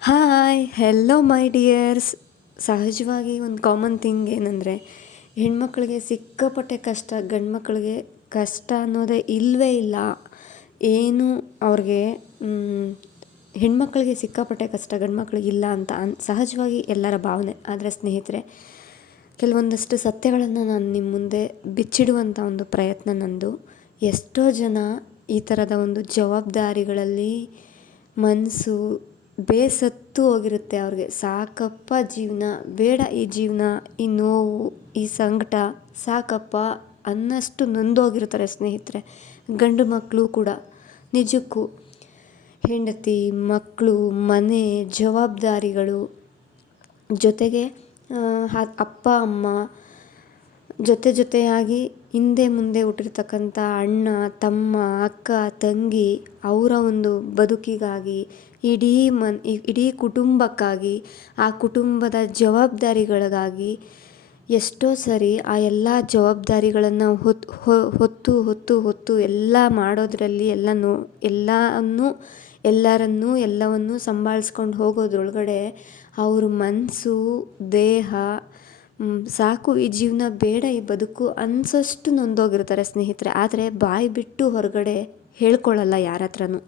Hi hello ಮೈ dears. ಸಹಜವಾಗಿ ಒಂದು common thing ಏನಂದರೆ, ಹೆಣ್ಮಕ್ಳಿಗೆ ಸಿಕ್ಕಾಪಟ್ಟೆ ಕಷ್ಟ, ಗಂಡು ಮಕ್ಕಳಿಗೆ ಕಷ್ಟ ಅನ್ನೋದೇ ಇಲ್ಲವೇ ಇಲ್ಲ. ಏನು ಅವ್ರಿಗೆ ಹೆಣ್ಮಕ್ಳಿಗೆ ಸಿಕ್ಕಾಪಟ್ಟೆ ಕಷ್ಟ, ಗಂಡು ಮಕ್ಳಿಗೆ ಇಲ್ಲ ಅಂತ ಸಹಜವಾಗಿ ಎಲ್ಲರ ಭಾವನೆ. ಆದರೆ ಸ್ನೇಹಿತರೆ, ಕೆಲವೊಂದಷ್ಟು ಸತ್ಯಗಳನ್ನು ನಾನು ನಿಮ್ಮ ಮುಂದೆ ಬಿಚ್ಚಿಡುವಂಥ ಒಂದು ಪ್ರಯತ್ನ ನಂದು. ಎಷ್ಟೋ ಜನ ಈ ಥರದ ಒಂದು ಜವಾಬ್ದಾರಿಗಳಲ್ಲಿ ಮನಸ್ಸು ಬೇಸತ್ತು ಹೋಗಿರುತ್ತೆ. ಅವ್ರಿಗೆ ಸಾಕಪ್ಪ ಜೀವನ, ಬೇಡ ಈ ಜೀವನ, ಈ ನೋವು, ಈ ಸಂಕಟ ಸಾಕಪ್ಪ ಅನ್ನಷ್ಟು ನೊಂದೋಗಿರ್ತಾರೆ ಸ್ನೇಹಿತರೆ. ಗಂಡು ಮಕ್ಕಳು ಕೂಡ ನಿಜಕ್ಕೂ ಹೆಂಡತಿ, ಮಕ್ಕಳು, ಮನೆ, ಜವಾಬ್ದಾರಿಗಳು, ಜೊತೆಗೆ ಅಪ್ಪ ಅಮ್ಮ, ಜೊತೆಯಾಗಿ ಹಿಂದೆ ಮುಂದೆ ಹುಟ್ಟಿರ್ತಕ್ಕಂಥ ಅಣ್ಣ, ತಮ್ಮ, ಅಕ್ಕ, ತಂಗಿ, ಅವರ ಒಂದು ಬದುಕಿಗಾಗಿ, ಇಡೀ ಕುಟುಂಬಕ್ಕಾಗಿ, ಆ ಕುಟುಂಬದ ಜವಾಬ್ದಾರಿಗಳಿಗಾಗಿ ಎಷ್ಟೋ ಸರಿ ಆ ಎಲ್ಲ ಜವಾಬ್ದಾರಿಗಳನ್ನು ಹೊತ್ತು ಎಲ್ಲ ಮಾಡೋದರಲ್ಲಿ ಎಲ್ಲವನ್ನೂ ಸಂಭಾಳಿಸ್ಕೊಂಡು ಹೋಗೋದ್ರೊಳಗಡೆ ಅವ್ರ ಮನಸ್ಸು, ದೇಹ ಸಾಕು ಈ ಜೀವನ ಬೇಡ, ಈ ಬದುಕು ಅನ್ಸೋಷ್ಟು ನೊಂದೋಗಿರ್ತಾರೆ ಸ್ನೇಹಿತರೆ. ಆದರೆ ಬಾಯಿ ಬಿಟ್ಟು ಹೊರಗಡೆ ಹೇಳ್ಕೊಳ್ಳಲ್ಲ ಯಾರ ಹತ್ರನೂ.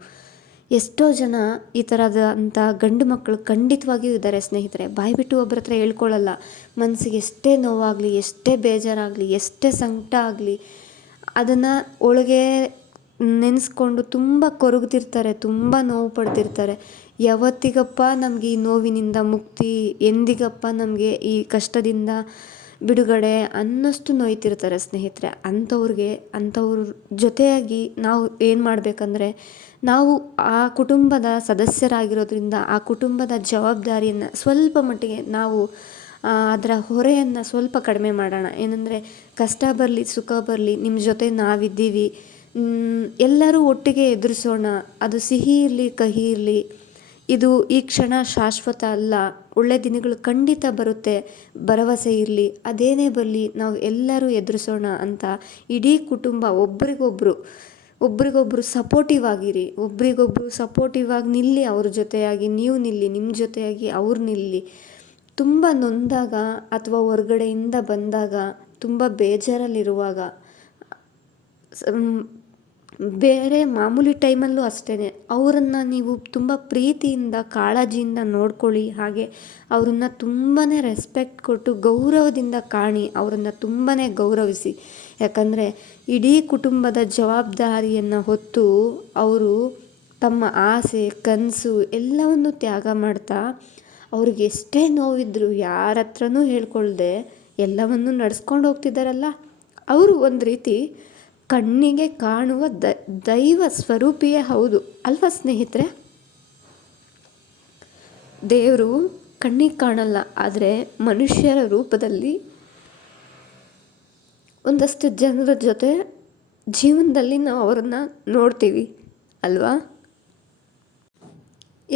ಎಷ್ಟೋ ಜನ ಈ ಥರದಂಥ ಗಂಡು ಮಕ್ಕಳು ಖಂಡಿತವಾಗಿಯೂ ಇದ್ದಾರೆ ಸ್ನೇಹಿತರೆ. ಬಾಯಿ ಬಿಟ್ಟು ಒಬ್ಬರ ಹತ್ರ ಹೇಳ್ಕೊಳ್ಳಲ್ಲ. ಮನಸ್ಸಿಗೆ ಎಷ್ಟೇ ನೋವಾಗಲಿ, ಎಷ್ಟೇ ಬೇಜಾರಾಗಲಿ, ಎಷ್ಟೇ ಸಂಕಟ ಆಗಲಿ, ಅದನ್ನು ಒಳಗೆ ನೆನೆಸ್ಕೊಂಡು ತುಂಬ ಕೊರಗ್ತಿರ್ತಾರೆ, ತುಂಬ ನೋವು ಪಡ್ತಿರ್ತಾರೆ. ಯಾವತ್ತಿಗಪ್ಪ ನಮಗೆ ಈ ನೋವಿನಿಂದ ಮುಕ್ತಿ, ಎಂದಿಗಪ್ಪ ನಮಗೆ ಈ ಕಷ್ಟದಿಂದ ಬಿಡುಗಡೆ ಅನ್ನೋಷ್ಟು ನೋಯ್ತಿರ್ತಾರೆ ಸ್ನೇಹಿತರೆ. ಅಂಥವ್ರ ಜೊತೆಯಾಗಿ ನಾವು ಏನು ಮಾಡಬೇಕಂದ್ರೆ, ನಾವು ಆ ಕುಟುಂಬದ ಸದಸ್ಯರಾಗಿರೋದ್ರಿಂದ ಆ ಕುಟುಂಬದ ಜವಾಬ್ದಾರಿಯನ್ನು ಸ್ವಲ್ಪ ಮಟ್ಟಿಗೆ ನಾವು ಅದರ ಹೊರೆಯನ್ನು ಸ್ವಲ್ಪ ಕಡಿಮೆ ಮಾಡೋಣ. ಏನಂದರೆ, ಕಷ್ಟ ಬರಲಿ ಸುಖ ಬರಲಿ, ನಿಮ್ಮ ಜೊತೆ ನಾವಿದ್ದೀವಿ, ಎಲ್ಲರೂ ಒಟ್ಟಿಗೆ ಎದುರಿಸೋಣ. ಅದು ಸಿಹಿ ಇರಲಿ ಕಹಿ ಇರಲಿ, ಇದು ಈ ಕ್ಷಣ ಶಾಶ್ವತ ಅಲ್ಲ, ಒಳ್ಳೆ ದಿನಗಳು ಖಂಡಿತ ಬರುತ್ತೆ, ಭರವಸೆ ಇರಲಿ, ಅದೇನೇ ಬರಲಿ ನಾವು ಎಲ್ಲರೂ ಎದುರಿಸೋಣ ಅಂತ ಇಡೀ ಕುಟುಂಬ ಒಬ್ರಿಗೊಬ್ರು ಸಪೋರ್ಟಿವ್ ಆಗಿರಿ. ಒಬ್ರಿಗೊಬ್ರು ಸಪೋರ್ಟಿವ್ ಆಗಿ ನಿಲ್ಲಿ. ಅವ್ರ ಜೊತೆಯಾಗಿ ನೀವು ನಿಲ್ಲಿ, ನಿಮ್ಮ ಜೊತೆಯಾಗಿ ಅವ್ರು ನಿಲ್ಲಿ. ತುಂಬ ನೊಂದಾಗ ಅಥವಾ ಹೊರಗಡೆಯಿಂದ ಬಂದಾಗ, ತುಂಬ ಬೇಜಾರಲ್ಲಿರುವಾಗ, ಬೇರೆ ಮಾಮೂಲಿ ಟೈಮಲ್ಲೂ ಅಷ್ಟೇ ಅವರನ್ನು ನೀವು ತುಂಬ ಪ್ರೀತಿಯಿಂದ, ಕಾಳಜಿಯಿಂದ ನೋಡ್ಕೊಳ್ಳಿ. ಹಾಗೆ ಅವರನ್ನು ತುಂಬಾ ರೆಸ್ಪೆಕ್ಟ್ ಕೊಟ್ಟು ಗೌರವದಿಂದ ಕಾಣಿ. ಅವರನ್ನು ತುಂಬಾ ಗೌರವಿಸಿ. ಯಾಕಂದರೆ ಇಡೀ ಕುಟುಂಬದ ಜವಾಬ್ದಾರಿಯನ್ನು ಹೊತ್ತು ಅವರು ತಮ್ಮ ಆಸೆ, ಕನಸು ಎಲ್ಲವನ್ನು ತ್ಯಾಗ ಮಾಡ್ತಾ, ಅವ್ರಿಗೆ ಎಷ್ಟೇ ನೋವಿದ್ರು ಯಾರ ಹತ್ರನೂ ಹೇಳ್ಕೊಳ್ದೆ ಎಲ್ಲವನ್ನು ನಡೆಸ್ಕೊಂಡು ಹೋಗ್ತಿದ್ದಾರಲ್ಲ, ಅವರು ಒಂದು ರೀತಿ ಕಣ್ಣಿಗೆ ಕಾಣುವ ದೈವ ಸ್ವರೂಪಿಯೇ ಹೌದು ಅಲ್ವಾ ಸ್ನೇಹಿತರೆ? ದೇವರು ಕಣ್ಣಿಗೆ ಕಾಣಲ್ಲ, ಆದರೆ ಮನುಷ್ಯರ ರೂಪದಲ್ಲಿ ಒಂದಷ್ಟು ಜನರ ಜೊತೆ ಜೀವನದಲ್ಲಿ ನಾವು ಅವರನ್ನು ನೋಡ್ತೀವಿ ಅಲ್ವಾ?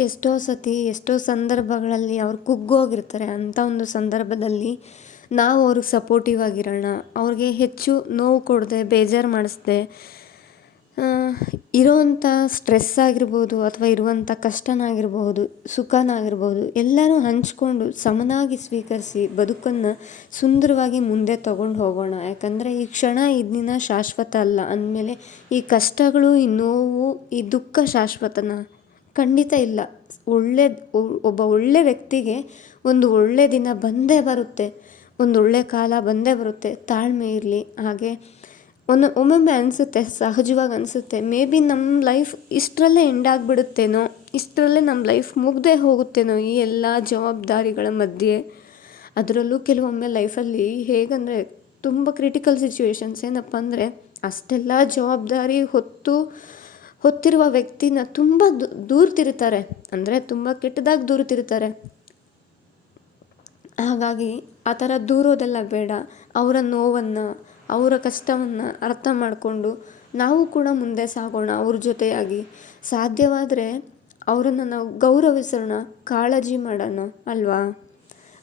ಎಷ್ಟೋ ಸಂದರ್ಭಗಳಲ್ಲಿ ಅವ್ರು ಕುಗ್ಗೋಗಿರ್ತಾರೆ. ಅಂಥ ಒಂದು ಸಂದರ್ಭದಲ್ಲಿ ನಾವು ಅವ್ರಿಗೆ ಸಪೋರ್ಟಿವ್ ಆಗಿರೋಣ. ಅವ್ರಿಗೆ ಹೆಚ್ಚು ನೋವು ಕೊಡದೆ, ಬೇಜಾರು ಮಾಡಿಸ್ದೆ, ಇರೋವಂಥ ಸ್ಟ್ರೆಸ್ ಆಗಿರ್ಬೋದು ಅಥವಾ ಇರುವಂಥ ಕಷ್ಟನಾಗಿರ್ಬೋದು, ಸುಖನಾಗಿರ್ಬೋದು, ಎಲ್ಲರೂ ಹಂಚ್ಕೊಂಡು ಸಮನಾಗಿ ಸ್ವೀಕರಿಸಿ ಬದುಕನ್ನು ಸುಂದರವಾಗಿ ಮುಂದೆ ತಗೊಂಡು ಹೋಗೋಣ. ಯಾಕಂದರೆ ಈ ಕ್ಷಣ, ಈ ದಿನ ಶಾಶ್ವತ ಅಲ್ಲ ಅಂದಮೇಲೆ ಈ ಕಷ್ಟಗಳು, ಈ ನೋವು, ಈ ದುಃಖ ಶಾಶ್ವತನ? ಖಂಡಿತ ಇಲ್ಲ. ಒಬ್ಬ ಒಳ್ಳೆ ವ್ಯಕ್ತಿಗೆ ಒಂದು ಒಳ್ಳೆ ದಿನ ಬಂದೇ ಬರುತ್ತೆ, ಒಂದು ಒಳ್ಳೆ ಕಾಲ ಬಂದೇ ಬರುತ್ತೆ. ತಾಳ್ಮೆ ಇರಲಿ. ಹಾಗೆ ಒಮ್ಮೊಮ್ಮೆ ಅನಿಸುತ್ತೆ, ಸಹಜವಾಗಿ ಅನಿಸುತ್ತೆ, ಮೇ ಬಿ ನಮ್ಮ ಲೈಫ್ ಇಷ್ಟರಲ್ಲೇ ಎಂಡ್ ಆಗಿಬಿಡುತ್ತೇನೋ, ಇಷ್ಟರಲ್ಲೇ ನಮ್ಮ ಲೈಫ್ ಮುಗ್ದೇ ಹೋಗುತ್ತೇನೋ ಈ ಎಲ್ಲ ಜವಾಬ್ದಾರಿಗಳ ಮಧ್ಯೆ. ಅದರಲ್ಲೂ ಕೆಲವೊಮ್ಮೆ ಲೈಫಲ್ಲಿ ಹೇಗಂದರೆ ತುಂಬ ಕ್ರಿಟಿಕಲ್ ಸಿಚುವೇಶನ್ಸ್. ಏನಪ್ಪ ಅಂದರೆ, ಅಷ್ಟೆಲ್ಲ ಜವಾಬ್ದಾರಿ ಹೊತ್ತಿರುವ ವ್ಯಕ್ತಿನ ತುಂಬ ದೂರ್ತಿರ್ತಾರೆ, ಅಂದರೆ ತುಂಬ ಕೆಟ್ಟದಾಗಿ ದೂರ್ತಿರ್ತಾರೆ. ಹಾಗಾಗಿ ಆ ಥರ ದೂರೋದೆಲ್ಲ ಬೇಡ. ಅವರ ನೋವನ್ನು, ಅವರ ಕಷ್ಟವನ್ನು ಅರ್ಥ ಮಾಡಿಕೊಂಡು ನಾವು ಕೂಡ ಮುಂದೆ ಸಾಗೋಣ. ಅವ್ರ ಜೊತೆಯಾಗಿ ಸಾಧ್ಯವಾದರೆ ಅವರನ್ನು ನಾವು ಗೌರವಿಸೋಣ, ಕಾಳಜಿ ಮಾಡೋಣ ಅಲ್ವಾ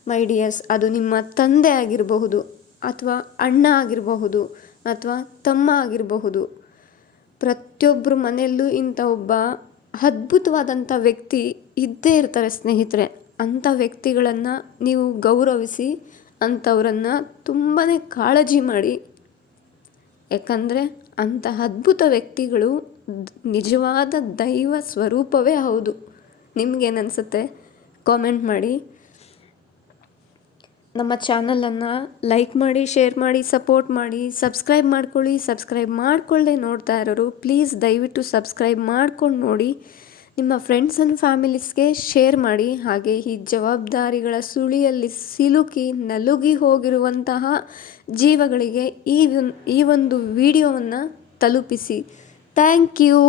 ಮೈ ಡಿಯರ್ಸ್? ಅದು ನಿಮ್ಮ ತಂದೆ ಆಗಿರಬಹುದು, ಅಥವಾ ಅಣ್ಣ ಆಗಿರಬಹುದು, ಅಥವಾ ತಮ್ಮ ಆಗಿರಬಹುದು. ಪ್ರತಿಯೊಬ್ಬರ ಮನೆಯಲ್ಲೂ ಇಂಥ ಒಬ್ಬ ಅದ್ಭುತವಾದಂಥ ವ್ಯಕ್ತಿ ಇದ್ದೇ ಇರ್ತಾರೆ ಸ್ನೇಹಿತರೆ. ಅಂಥ ವ್ಯಕ್ತಿಗಳನ್ನು ನೀವು ಗೌರವಿಸಿ, ಅಂಥವ್ರನ್ನು ತುಂಬಾ ಕಾಳಜಿ ಮಾಡಿ. ಯಾಕಂದರೆ ಅಂಥ ಅದ್ಭುತ ವ್ಯಕ್ತಿಗಳು ನಿಜವಾದ ದೈವ ಸ್ವರೂಪವೇ ಹೌದು. ನಿಮಗೇನನ್ಸುತ್ತೆ ಕಾಮೆಂಟ್ ಮಾಡಿ. ನಮ್ಮ ಚಾನಲನ್ನು ಲೈಕ್ ಮಾಡಿ, ಶೇರ್ ಮಾಡಿ, ಸಪೋರ್ಟ್ ಮಾಡಿ, ಸಬ್ಸ್ಕ್ರೈಬ್ ಮಾಡ್ಕೊಳ್ಳಿ. ಸಬ್ಸ್ಕ್ರೈಬ್ ಮಾಡಿಕೊಳ್ಳದೆ ನೋಡ್ತಾ ಇರೋರು ಪ್ಲೀಸ್ ದಯವಿಟ್ಟು ಸಬ್ಸ್ಕ್ರೈಬ್ ಮಾಡ್ಕೊಂಡು ನೋಡಿ. ನಿಮ್ಮ ಫ್ರೆಂಡ್ಸ್ ಆ್ಯಂಡ್ ಫ್ಯಾಮಿಲೀಸ್ಗೆ ಶೇರ್ ಮಾಡಿ. ಹಾಗೆ ಈ ಜವಾಬ್ದಾರಿಗಳ ಸುಳಿಯಲ್ಲಿ ಸಿಲುಕಿ ನಲುಗಿ ಹೋಗಿರುವಂತಹ ಜೀವಗಳಿಗೆ ಈ ಒಂದು ವಿಡಿಯೋವನ್ನು ತಲುಪಿಸಿ. Thank you.